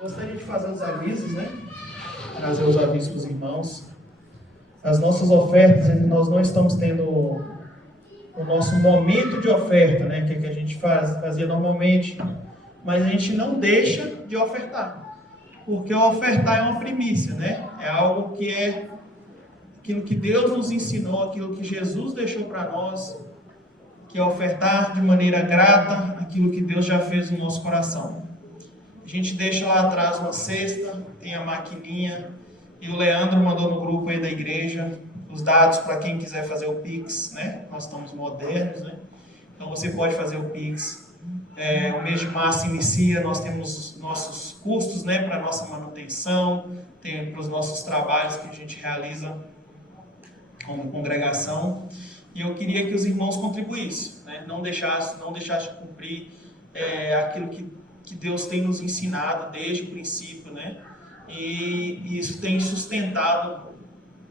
Gostaria de fazer os avisos, né? Trazer os avisos para os irmãos. As nossas ofertas, nós não estamos tendo o nosso momento de oferta, né? Que a gente fazia normalmente, mas a gente não deixa de ofertar, porque ofertar é uma primícia, né? É algo que é aquilo que Deus nos ensinou, aquilo que Jesus deixou para nós, que é ofertar de maneira grata aquilo que Deus já fez no nosso coração. A gente deixa lá atrás uma cesta, tem a maquininha, e o Leandro mandou no grupo aí da igreja os dados para quem quiser fazer o Pix, né? Nós estamos modernos, né? Então você pode fazer o Pix. O mês de março inicia, nós temos nossos custos, né, para nossa manutenção, tem para os nossos trabalhos que a gente realiza como congregação. E eu queria que os irmãos contribuíssem, né? Não deixassem de cumprir aquilo que Deus tem nos ensinado desde o princípio, né? E isso tem sustentado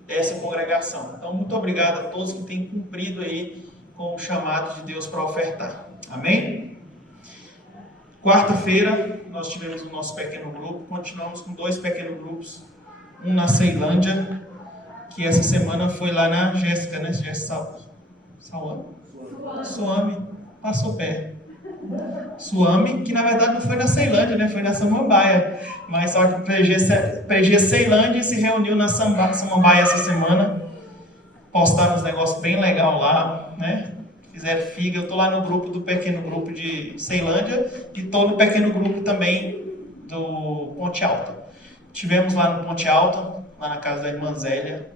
essa congregação. Então, muito obrigado a todos que têm cumprido aí com o chamado de Deus para ofertar. Amém? Quarta-feira, nós tivemos o nosso pequeno grupo, continuamos com 2 pequenos grupos, um na Ceilândia, que essa semana foi lá na Jéssica, né? Jéssica Suame, passou perto. Suame, que na verdade não foi na Ceilândia, né? Foi na Samambaia, mas só que o PG Ceilândia se reuniu na Samambaia essa semana, postaram uns negócios bem legais lá, né? Fizeram figa. Eu estou lá no grupo do pequeno grupo de Ceilândia e estou no pequeno grupo também do Ponte Alta. Tivemos lá no Ponte Alta, lá na casa da irmã Zélia.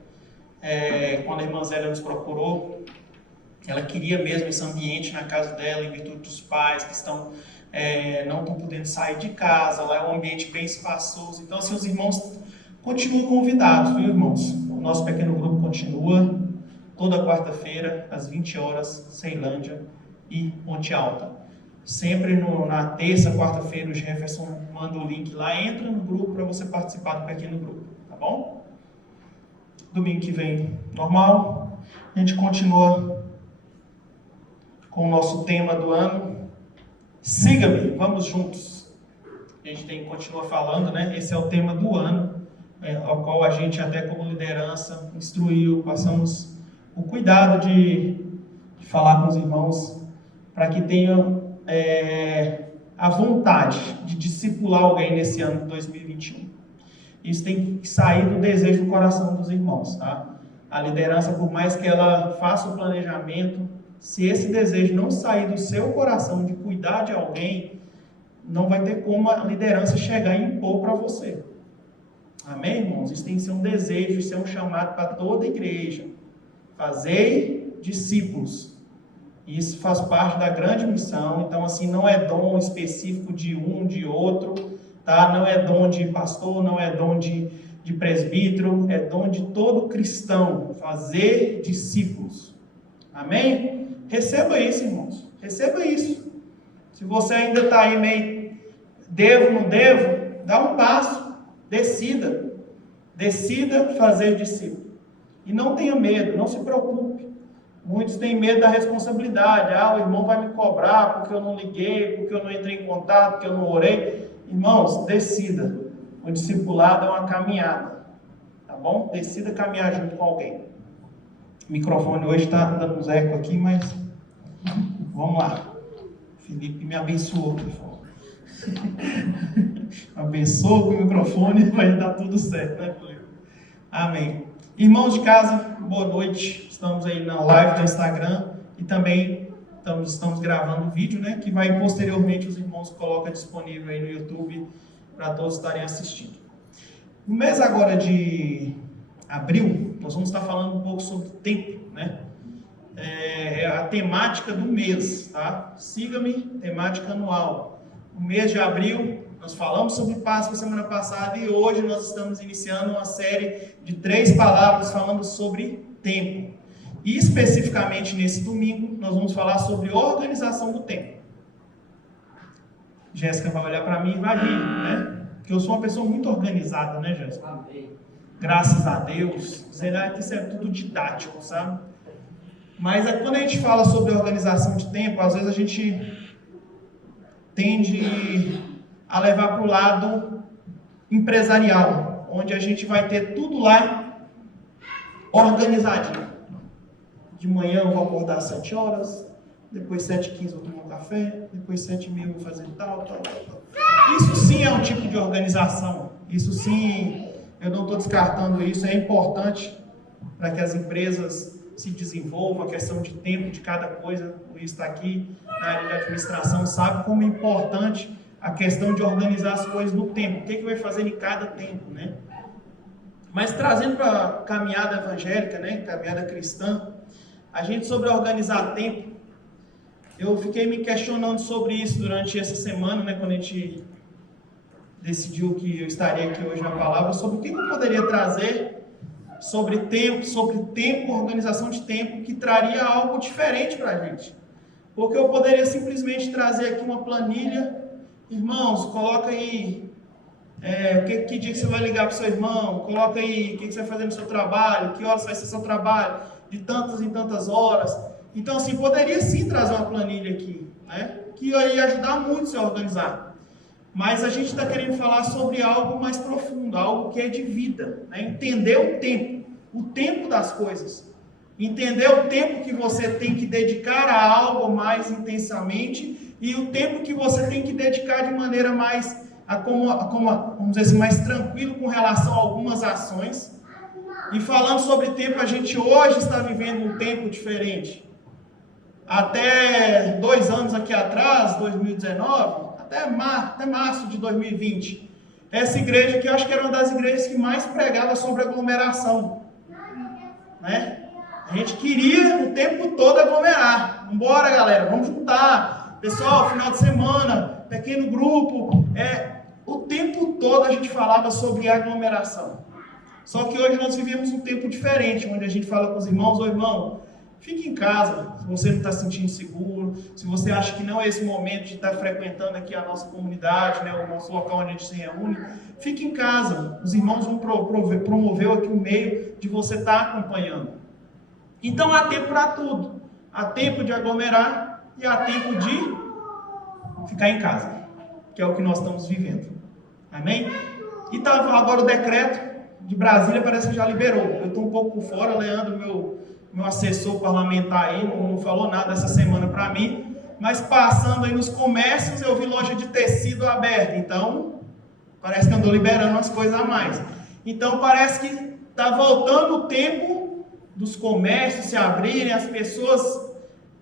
Quando a irmã Zélia nos procurou, ela queria mesmo esse ambiente na casa dela, em virtude dos pais que não estão podendo sair de casa. Lá é um ambiente bem espaçoso. Então, assim, os irmãos continuam convidados, viu, irmãos? O nosso pequeno grupo continua toda quarta-feira, às 20 horas, Ceilândia e Ponte Alta. Sempre na terça, quarta-feira, o Jefferson manda o link lá, entra no grupo para você participar do pequeno grupo, tá bom? Domingo que vem, normal. A gente continua com o nosso tema do ano. Siga-me, vamos juntos. A gente continua falando, né? Esse é o tema do ano, ao qual a gente até como liderança instruiu, passamos o cuidado de falar com os irmãos para que tenham a vontade de discipular alguém nesse ano de 2021. Isso tem que sair do desejo do coração dos irmãos, tá? A liderança, por mais que ela faça o planejamento, se esse desejo não sair do seu coração de cuidar de alguém, não vai ter como a liderança chegar e impor para você. Amém, irmãos? Isso tem que ser um desejo, isso é um chamado para toda a igreja. Fazei discípulos. Isso faz parte da grande missão. Então, assim, não é dom específico de um, de outro, tá? Não é dom de pastor, não é dom de presbítero, é dom de todo cristão. Fazer discípulos. Amém? Receba isso, irmãos. Receba isso. Se você ainda está aí meio devo, não devo, dá um passo. Decida. Decida fazer discípulo. E não tenha medo, não se preocupe. Muitos têm medo da responsabilidade. O irmão vai me cobrar porque eu não liguei, porque eu não entrei em contato, porque eu não orei. Irmãos, decida. O discipulado é uma caminhada. Tá bom? Decida caminhar junto com alguém. O microfone hoje está dando uns ecos aqui, mas vamos lá. Felipe me abençoou, por favor. Abençoa com o microfone, vai dar tudo certo, né, Felipe? Amém. Irmãos de casa, boa noite. Estamos aí na live do Instagram e também estamos gravando um vídeo, né, que vai posteriormente os irmãos colocam disponível aí no YouTube para todos estarem assistindo. No mês agora de abril, nós vamos estar falando um pouco sobre tempo, né? É a temática do mês, tá? Siga-me, temática anual. No mês de abril, nós falamos sobre Páscoa semana passada e hoje nós estamos iniciando uma série de 3 palavras falando sobre tempo. E especificamente nesse domingo, nós vamos falar sobre organização do tempo. Jéssica vai olhar para mim e vai rir, né? Porque eu sou uma pessoa muito organizada, né, Jéssica? Amém. Graças a Deus. Será que isso é tudo didático, sabe? Mas quando a gente fala sobre organização de tempo, às vezes a gente tende a levar para o lado empresarial, onde a gente vai ter tudo lá organizadinho. De manhã eu vou acordar às 7 horas, depois 7h15 eu vou tomar um café, depois 7h30 eu vou fazer tal. Isso sim é um tipo de organização. Isso sim, eu não estou descartando isso, é importante para que as empresas se desenvolvam, a questão de tempo de cada coisa. O Luiz está aqui na área de administração, sabe como é importante a questão de organizar as coisas no tempo, o que vai fazer em cada tempo, né? Mas trazendo para a caminhada evangélica, né, caminhada cristã, a gente sobre organizar tempo, eu fiquei me questionando sobre isso durante essa semana, né, quando a gente decidiu que eu estaria aqui hoje na palavra, sobre o que eu poderia trazer sobre tempo, organização de tempo, que traria algo diferente para a gente. Porque eu poderia simplesmente trazer aqui uma planilha, irmãos, coloca aí que dia que você vai ligar para o seu irmão, coloca aí o que você vai fazer no seu trabalho, que horas vai ser seu trabalho, de tantas em tantas horas. Então, assim, poderia sim trazer uma planilha aqui, né, que ia ajudar muito a se organizar. Mas a gente está querendo falar sobre algo mais profundo, algo que é de vida, né? Entender o tempo das coisas. Entender o tempo que você tem que dedicar a algo mais intensamente e o tempo que você tem que dedicar de maneira mais, vamos dizer assim, mais tranquilo com relação a algumas ações. E falando sobre tempo, a gente hoje está vivendo um tempo diferente. Até 2 anos aqui atrás, 2019... até março de 2020, essa igreja que eu acho que era uma das igrejas que mais pregava sobre aglomeração, né? A gente queria o tempo todo aglomerar. Vambora, galera, vamos juntar, pessoal, final de semana, pequeno grupo, o tempo todo a gente falava sobre aglomeração. Só que hoje nós vivemos um tempo diferente, onde a gente fala com os irmãos: ô irmão, fique em casa, se você não está se sentindo seguro, se você acha que não é esse momento de estar frequentando aqui a nossa comunidade, né, o nosso local onde a gente se reúne, fique em casa. Os irmãos vão promover aqui um meio de você estar acompanhando. Então há tempo para tudo. Há tempo de aglomerar e há tempo de ficar em casa, que é o que nós estamos vivendo. Amém? E agora o decreto de Brasília parece que já liberou. Eu estou um pouco por fora, Leandro, meu assessor parlamentar aí, não falou nada essa semana para mim, mas passando aí nos comércios eu vi loja de tecido aberta, então parece que andou liberando umas coisas a mais. Então parece que está voltando o tempo dos comércios se abrirem, as pessoas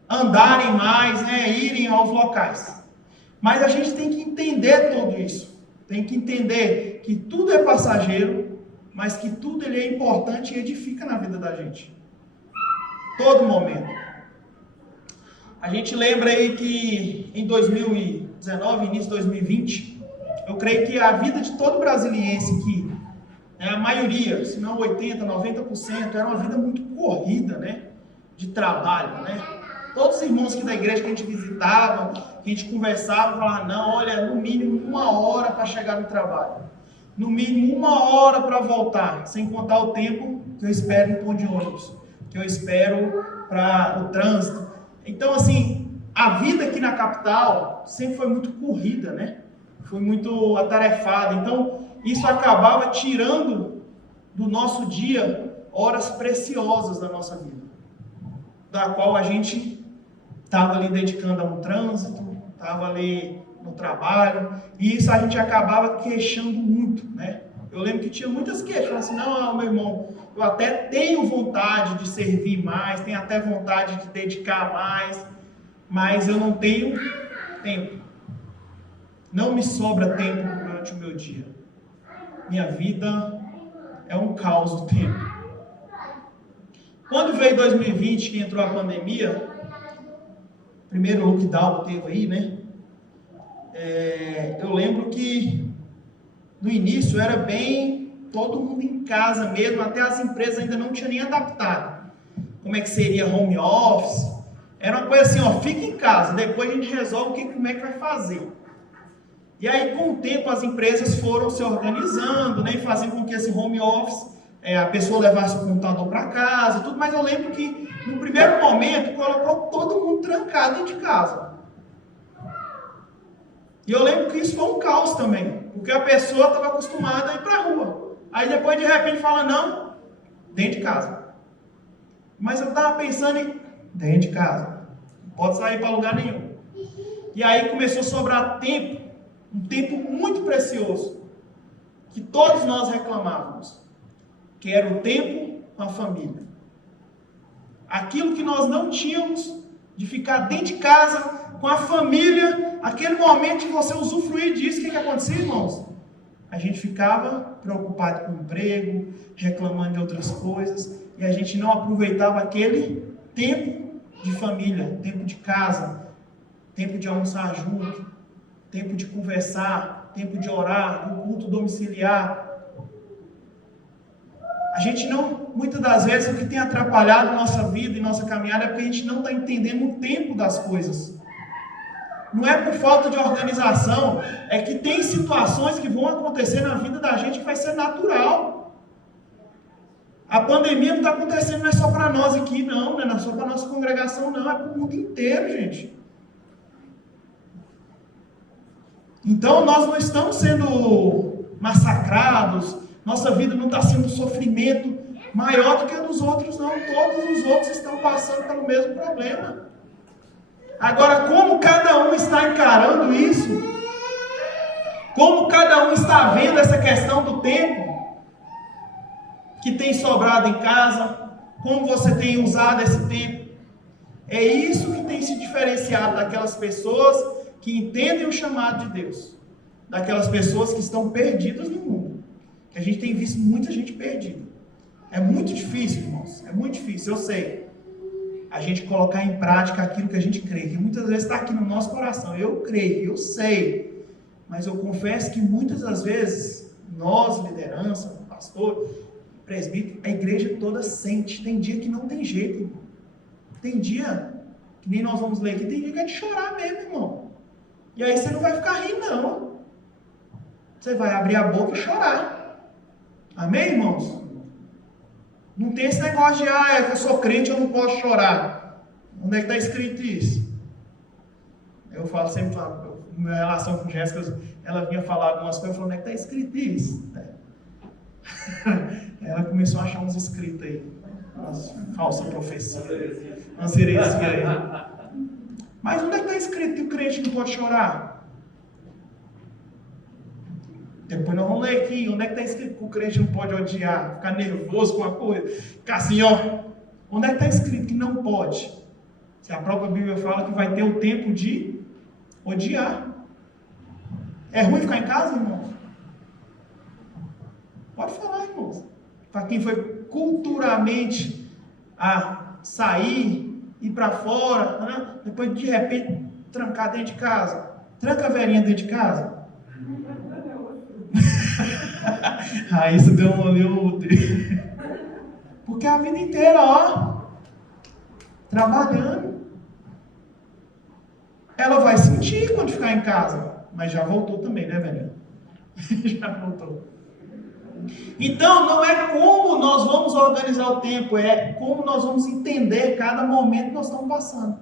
andarem mais, né, irem aos locais. Mas a gente tem que entender tudo isso, tem que entender que tudo é passageiro, mas que tudo ele é importante e edifica na vida da gente. Todo momento. A gente lembra aí que em 2019, início de 2020, eu creio que a vida de todo brasiliense aqui, a maioria, se não 80%, 90%, era uma vida muito corrida, né? De trabalho, né? Todos os irmãos aqui da igreja que a gente visitava, que a gente conversava, falavam: não, olha, no mínimo 1 hora para chegar no trabalho. No mínimo 1 hora para voltar, sem contar o tempo que eu espero no ponto de ônibus, que eu espero para o trânsito. Então, assim, a vida aqui na capital sempre foi muito corrida, né? Foi muito atarefada. Então, isso acabava tirando do nosso dia horas preciosas da nossa vida, da qual a gente estava ali dedicando a um trânsito, estava ali no trabalho, e isso a gente acabava queixando muito, né? Eu lembro que tinha muitas queixas, falando assim: não, meu irmão, eu até tenho vontade de servir mais, tenho até vontade de dedicar mais, mas eu não tenho tempo. Não me sobra tempo durante o meu dia. Minha vida é um caos o tempo. Quando veio 2020, que entrou a pandemia, primeiro lockdown que teve aí, né? Eu lembro que no início era bem todo mundo em casa mesmo, até as empresas ainda não tinham nem adaptado. Como é que seria home office? Era uma coisa assim, ó, fica em casa, depois a gente resolve como é que vai fazer. E aí, com o tempo, as empresas foram se organizando, né, e fazendo com que esse home office, a pessoa levasse o computador para casa, tudo. Mas eu lembro que, no primeiro momento, colocou todo mundo trancado dentro de casa. E eu lembro que isso foi um caos também. Porque a pessoa estava acostumada a ir para a rua. Aí depois de repente fala, não, dentro de casa. Mas eu estava pensando em dentro de casa. Não pode sair para lugar nenhum. E aí começou a sobrar tempo, um tempo muito precioso, que todos nós reclamávamos, que era o tempo com a família. Aquilo que nós não tínhamos de ficar dentro de casa, com a família, aquele momento de você usufruir disso, o que acontecia, irmãos? A gente ficava preocupado com o emprego, reclamando de outras coisas, e a gente não aproveitava aquele tempo de família, tempo de casa, tempo de almoçar junto, tempo de conversar, tempo de orar, o culto domiciliar. A gente não, muitas das vezes, o que tem atrapalhado nossa vida e nossa caminhada é porque a gente não está entendendo o tempo das coisas. Não é por falta de organização, é que tem situações que vão acontecer na vida da gente que vai ser natural. A pandemia não está acontecendo, não é só para nós aqui, não é só para a nossa congregação, não, é para o mundo inteiro, gente. Então nós não estamos sendo massacrados, nossa vida não está sendo um sofrimento maior do que a dos outros, não. Todos os outros estão passando pelo mesmo problema. Agora, como cada um está encarando isso? Como cada um está vendo essa questão do tempo que tem sobrado em casa? Como você tem usado esse tempo? É isso que tem se diferenciado daquelas pessoas que entendem o chamado de Deus, daquelas pessoas que estão perdidas no mundo. Que a gente tem visto muita gente perdida. É muito difícil, irmãos, é muito difícil, eu sei, a gente colocar em prática aquilo que a gente crê, que muitas vezes está aqui no nosso coração. Eu creio, eu sei, mas eu confesso que muitas das vezes, nós, liderança, pastor, presbítero, a igreja toda sente. Tem dia que não tem jeito, irmão. Tem dia, que nem nós vamos ler aqui, tem dia que é de chorar mesmo, irmão. E aí você não vai ficar rindo, não. Você vai abrir a boca e chorar. Amém, irmãos? Não tem esse negócio de, eu sou crente, eu não posso chorar. Onde é que está escrito isso? Eu falo sempre, minha relação com Jéssica, ela vinha falar algumas coisas, eu falo, onde é que está escrito isso? Ela começou a achar uns escritos aí, umas falsas profecias, umas heresias aí. Mas onde é que está escrito que o crente não pode chorar? Depois nós vamos ler aqui, onde é que está escrito que o crente não pode odiar, ficar nervoso com a coisa, ficar assim, onde é que está escrito que não pode? Se a própria Bíblia fala que vai ter o tempo de odiar. É ruim ficar em casa, irmãos? Pode falar, irmãos. Para quem foi culturalmente a sair, ir para fora, né? Depois de repente trancar dentro de casa. Tranca a velhinha dentro de casa. Isso deu um... Porque a vida inteira, trabalhando. Ela vai sentir quando ficar em casa. Mas já voltou também, né, velho? Já voltou. Então, não é como nós vamos organizar o tempo, é como nós vamos entender cada momento que nós estamos passando.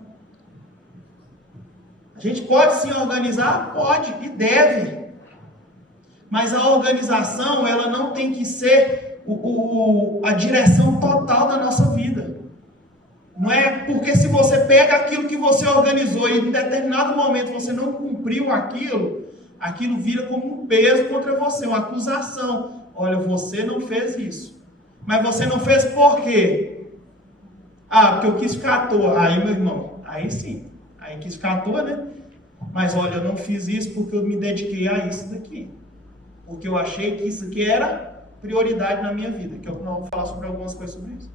A gente pode sim organizar? Pode e deve. Mas a organização, ela não tem que ser a direção total da nossa vida. Não é porque se você pega aquilo que você organizou e em determinado momento você não cumpriu aquilo vira como um peso contra você, uma acusação. Olha, você não fez isso. Mas você não fez por quê? Porque eu quis ficar à toa. Aí, meu irmão, aí sim. Aí quis ficar à toa, né? Mas olha, eu não fiz isso porque eu me dediquei a isso daqui. Porque eu achei que isso aqui era prioridade na minha vida. Que eu não vou falar sobre algumas coisas sobre isso.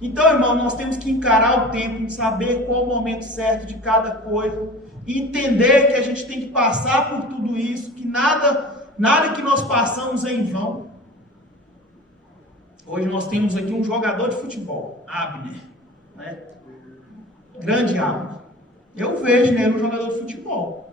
Então, irmão, nós temos que encarar o tempo, saber qual o momento certo de cada coisa. E entender que a gente tem que passar por tudo isso. Que nada que nós passamos é em vão. Hoje nós temos aqui um jogador de futebol, Abner, né? Grande Abner. Eu vejo nele um jogador de futebol.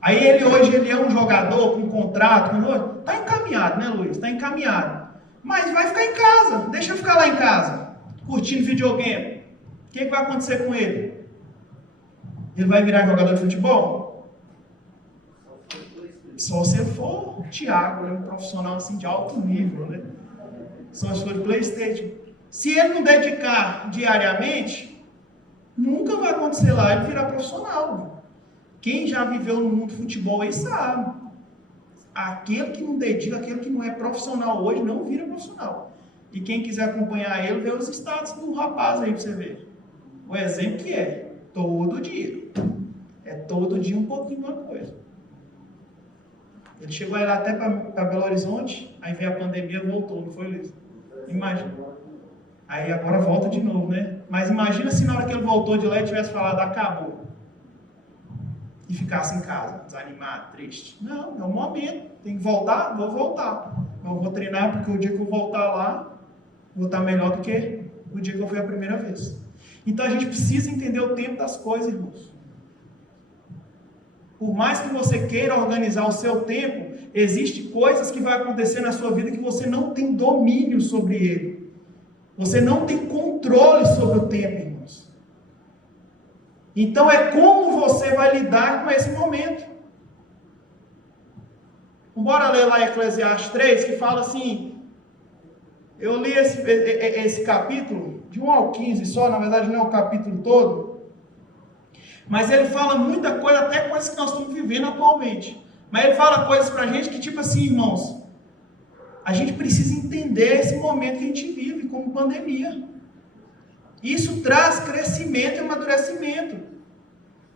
Aí hoje ele é um jogador com contrato, está encaminhado, né, Luiz? Está encaminhado. Mas vai ficar em casa, deixa eu ficar lá em casa, curtindo videogame. O que vai acontecer com ele? Ele vai virar jogador de futebol? Só se for Thiago, né? Um profissional assim de alto nível, né? Só se for de PlayStation. Se ele não dedicar diariamente, nunca vai acontecer lá ele virar profissional. Quem já viveu no mundo do futebol aí sabe. Aquele que não dedica, aquele que não é profissional hoje, não vira profissional. E quem quiser acompanhar ele, vê os status do rapaz aí pra você ver. O exemplo que é, todo dia. É todo dia um pouquinho de uma coisa. Ele chegou aí lá até para Belo Horizonte, aí veio a pandemia, voltou, não foi, Luiz? Imagina. Aí agora volta de novo, né? Mas imagina se na hora que ele voltou de lá ele tivesse falado, acabou. E ficasse em casa, desanimado, triste. Não, é um momento. Tem que voltar? Vou voltar. Eu vou treinar porque o dia que eu voltar lá, vou estar melhor do que o dia que eu fui a primeira vez. Então a gente precisa entender o tempo das coisas, irmãos. Por mais que você queira organizar o seu tempo, existem coisas que vão acontecer na sua vida que você não tem domínio sobre ele. Você não tem controle sobre o tempo, irmãos. Então é como você vai lidar com esse momento. Bora ler lá Eclesiastes 3, que fala assim, eu li esse capítulo, de 1 ao 15 só, na verdade não é o capítulo todo, mas ele fala muita coisa, até coisas que nós estamos vivendo atualmente. Mas ele fala coisas pra gente que tipo assim, irmãos, a gente precisa entender esse momento que a gente vive como pandemia. Isso traz crescimento e amadurecimento.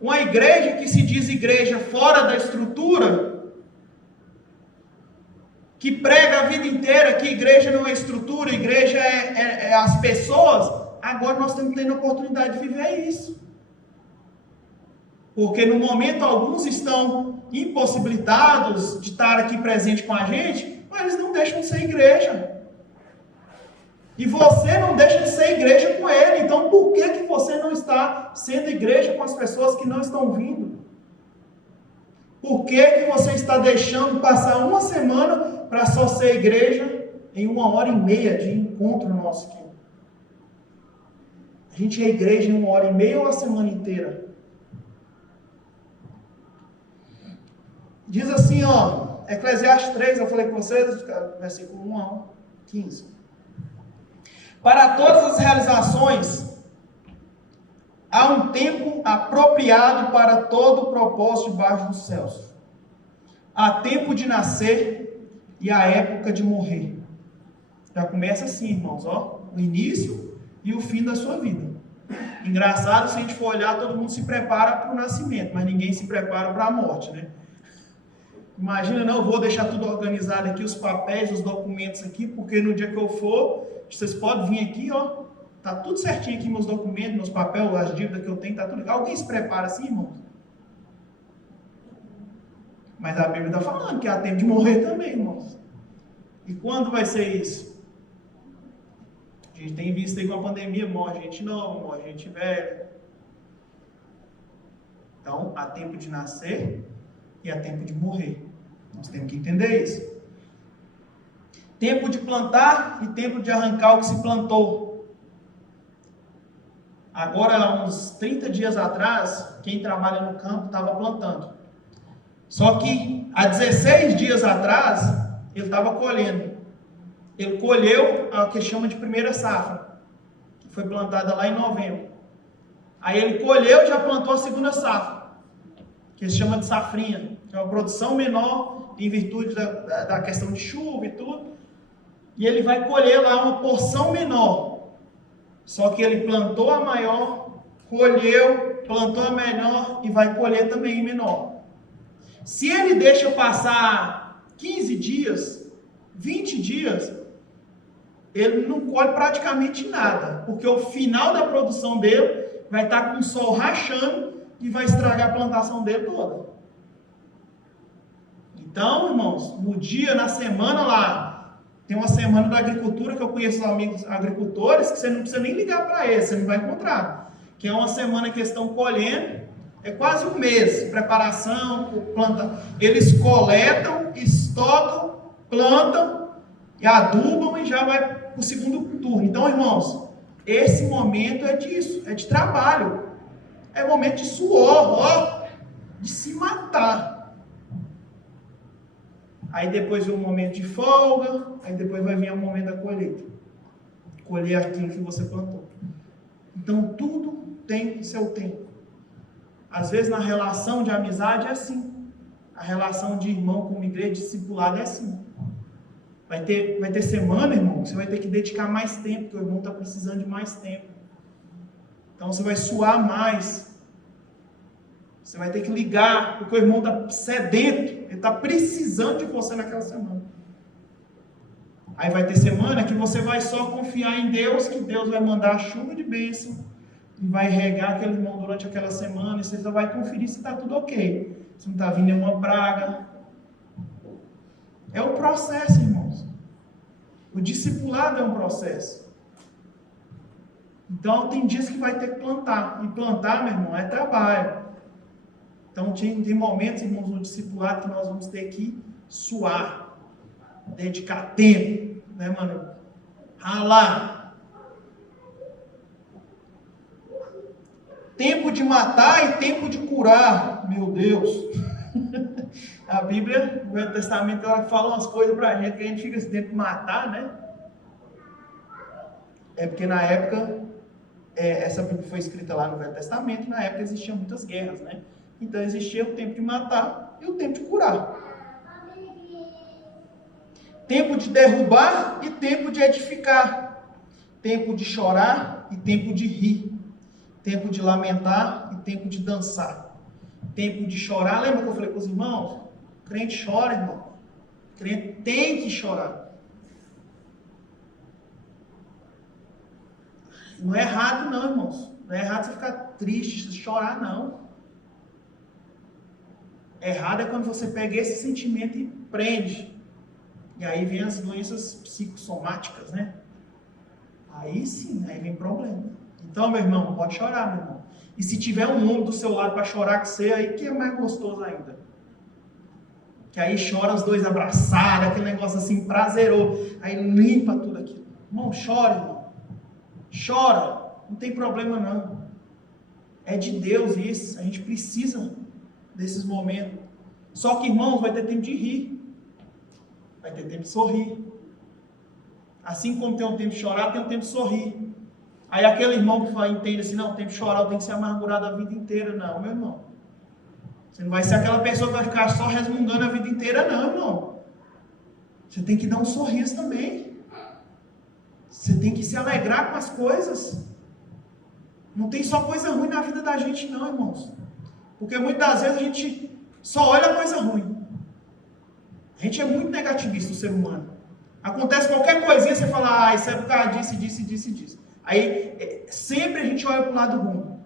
Uma igreja que se diz igreja fora da estrutura, que prega a vida inteira que igreja não é estrutura, igreja é as pessoas, agora nós estamos tendo a oportunidade de viver isso. Porque no momento alguns estão impossibilitados de estar aqui presente com a gente, mas eles não deixam de ser igreja. E você não deixa de ser igreja com ele. Então por que você não está sendo igreja com as pessoas que não estão vindo? Por que você está deixando passar uma semana para só ser igreja em 1h30 de encontro nosso aqui? A gente é igreja em 1h30 ou a semana inteira? Diz assim, ó, Eclesiastes 3, eu falei com vocês, versículo 1 ao 15. Para todas as realizações, há um tempo apropriado para todo o propósito debaixo dos céus. Há tempo de nascer e a época de morrer. Já começa assim, irmãos, ó, o início e o fim da sua vida. Engraçado, se a gente for olhar, todo mundo se prepara para o nascimento, mas ninguém se prepara para a morte, né? Imagina, não, eu vou deixar tudo organizado aqui, os papéis, os documentos aqui, porque no dia que eu for, vocês podem vir aqui, ó, tá tudo certinho aqui, meus documentos, meus papéis, as dívidas que eu tenho, tá tudo. Alguém se prepara assim, irmãos? Mas a Bíblia está falando que há tempo de morrer também, irmãos. E quando vai ser isso? A gente tem visto aí com a pandemia, morre gente nova, morre gente velha. Então, há tempo de nascer e há tempo de morrer. Nós temos que entender isso. Tempo de plantar e tempo de arrancar o que se plantou. Agora, há uns 30 dias atrás, quem trabalha no campo estava plantando. Só que há 16 dias atrás, ele estava colhendo. Ele colheu o que chama de primeira safra, que foi plantada lá em novembro. Aí ele colheu e já plantou a segunda safra, que se chama de safrinha, que é uma produção menor em virtude da questão de chuva e tudo. E ele vai colher lá uma porção menor. Só que ele plantou a maior, colheu, plantou a menor e vai colher também em menor. Se ele deixa passar 15 dias, 20 dias, ele não colhe praticamente nada, porque o final da produção dele vai estar com o sol rachando e vai estragar a plantação dele toda. Então, irmãos, no dia, na semana lá, tem uma semana da agricultura que eu conheço amigos agricultores que você não precisa nem ligar para eles, você não vai encontrar. Que é uma semana que eles estão colhendo, é quase um mês, preparação, planta. Eles coletam, estocam, plantam, e adubam e já vai para o segundo turno. Então, irmãos, esse momento é disso, é de trabalho. É momento de suor, ó, de se matar. Aí depois vem um momento de folga, aí depois vai vir o momento da colheita. Colher aquilo que você plantou. Então tudo tem seu tempo. Às vezes na relação de amizade é assim. A relação de irmão com igreja, discipulado é assim. Vai ter semana, irmão, que você vai ter que dedicar mais tempo, porque o irmão está precisando de mais tempo. Então você vai suar mais. Você vai ter que ligar, porque o irmão está sedento, ele está precisando de você naquela semana. Aí vai ter semana que você vai só confiar em Deus, que Deus vai mandar a chuva de bênção, e vai regar aquele irmão durante aquela semana, e você só vai conferir se está tudo ok. Se não está vindo nenhuma praga. É o processo, irmãos. O discipulado é um processo. Então tem dias que vai ter que plantar. E plantar, meu irmão, é trabalho. Então tem momentos, irmãos, no discipulado que nós vamos ter que suar. Dedicar tempo. Né, mano? Ralar. Tempo de matar e tempo de curar. Meu Deus. A Bíblia, no Velho Testamento, ela fala umas coisas pra gente que a gente fica esse tempo de matar, né? É porque na época, essa Bíblia foi escrita lá no Velho Testamento, na época existiam muitas guerras, né? Então existia o tempo de matar e o tempo de curar. Tempo de derrubar e tempo de edificar. Tempo de chorar e tempo de rir. Tempo de lamentar e tempo de dançar. Tempo de chorar. Lembra que eu falei com os irmãos? O crente chora, irmão. O crente tem que chorar. Não é errado não, irmãos. Não é errado você ficar triste, você chorar, não. Errado é quando você pega esse sentimento e prende. E aí vem as doenças psicossomáticas, né? Aí sim, aí vem problema. Então, meu irmão, pode chorar, meu irmão. E se tiver um homem do seu lado para chorar com você, aí que é mais gostoso ainda. Que aí chora os dois abraçados, aquele negócio assim, prazeroso. Aí limpa tudo aquilo. Irmão, chora, irmão. Chora. Não tem problema, não. É de Deus isso. A gente precisa desses momentos. Só que, irmãos, vai ter tempo de rir. Vai ter tempo de sorrir. Assim como tem um tempo de chorar, tem um tempo de sorrir. Aí aquele irmão que entende assim, não, tem que chorar, tem que ser amargurado a vida inteira. Não, meu irmão. Você não vai ser aquela pessoa que vai ficar só resmungando a vida inteira, não, irmão. Você tem que dar um sorriso também. Você tem que se alegrar com as coisas. Não tem só coisa ruim na vida da gente, não, irmãos. Porque muitas vezes a gente só olha a coisa ruim. A gente é muito negativista, o ser humano. Acontece qualquer coisinha, você fala, isso é por causa disso. Aí, sempre a gente olha para o lado bom.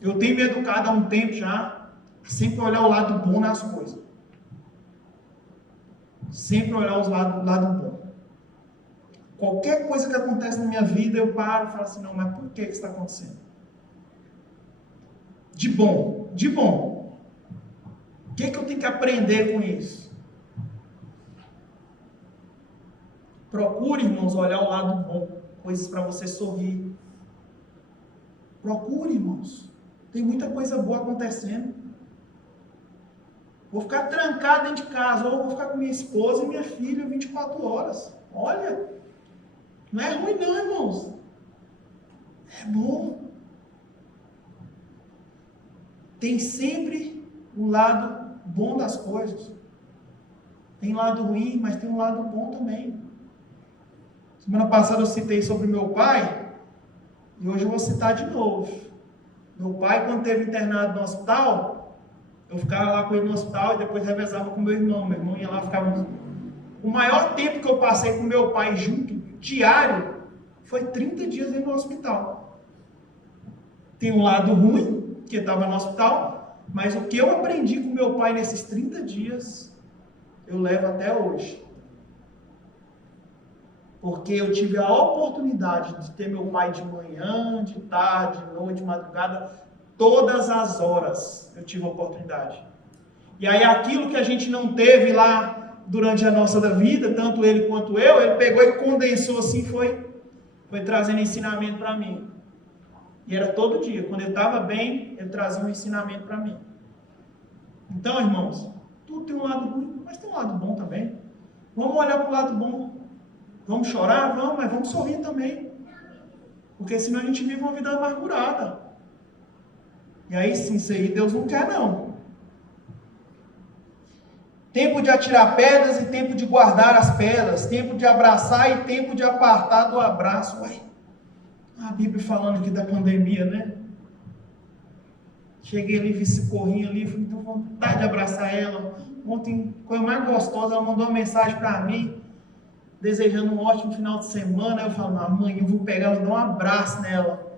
Eu tenho me educado há um tempo já, sempre olhar o lado bom nas coisas. Sempre olhar o lado bom. Qualquer coisa que acontece na minha vida, eu paro e falo assim, não, mas por que isso está acontecendo? De bom. O que eu tenho que aprender com isso? Procure, irmãos, olhar o lado bom. Coisas para você sorrir. Procure, irmãos. Tem muita coisa boa acontecendo. Vou ficar trancado dentro de casa, ou vou ficar com minha esposa e minha filha 24 horas. Olha, não é ruim não, irmãos. É bom. Tem sempre o lado bom das coisas. Tem lado ruim, mas tem um lado bom também. Semana passada eu citei sobre meu pai, e hoje eu vou citar de novo. Meu pai, quando esteve internado no hospital, eu ficava lá com ele no hospital e depois revezava com meu irmão. Meu irmão ia lá, ficava... O maior tempo que eu passei com meu pai junto, diário, foi 30 dias dentro do hospital. Tem um lado ruim, que estava no hospital, mas o que eu aprendi com meu pai nesses 30 dias, eu levo até hoje. Porque eu tive a oportunidade de ter meu pai de manhã, de tarde, de noite, de madrugada, todas as horas eu tive a oportunidade. E aí aquilo que a gente não teve lá durante a nossa vida, tanto ele quanto eu, ele pegou e condensou assim, foi trazendo ensinamento para mim. E era todo dia, quando eu estava bem, ele trazia um ensinamento para mim. Então, irmãos, tudo tem um lado ruim, mas tem um lado bom também. Vamos olhar para o lado bom. Vamos chorar? Vamos, mas vamos sorrir também. Porque senão a gente vive uma vida amargurada. E aí sim, isso aí Deus não quer não. Tempo de atirar pedras e tempo de guardar as pedras. Tempo de abraçar e tempo de apartar do abraço. Uai, a Bíblia falando aqui da pandemia, né? Cheguei ali, vi esse corrinho ali, falei, tenho vontade de abraçar ela. Ontem, coisa mais gostosa, ela mandou uma mensagem para mim, desejando um ótimo final de semana. Eu falo, mãe, eu vou pegar ela e dar um abraço nela.